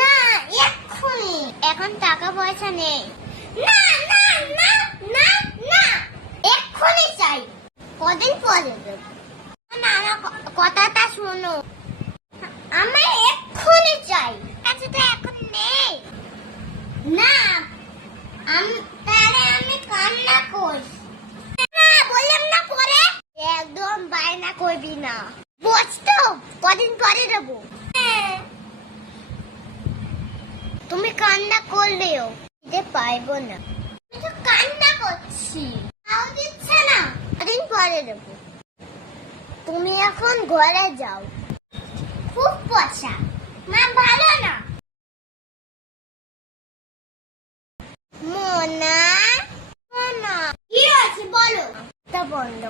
না এক্ষুনি। এখন টাকা পয়সা নেই। না না এক্ষুনি চাই। কদিন পরে না না কথাটা শোনো আমার এক্ষুনি চাই কাছে তো এখন নেই না আমি তাহলে আমি কান্না করি না, বললাম না পরে। একদম বায়না না। বুঝতো কদিন পরে হ্যাঁ। তুমি কান্না করলেও দিতে পারব না। তো কান্না করছি। তাও দিচ্ছে না। কদিন পরে দেবো। তুমি এখন ঘরে যাও। খুব পচা মা ভালো না মোনা মোনা কি আছে বলো তা বন্ধ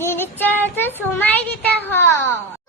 জিনিসটা হচ্ছে সময় দিতে হয়।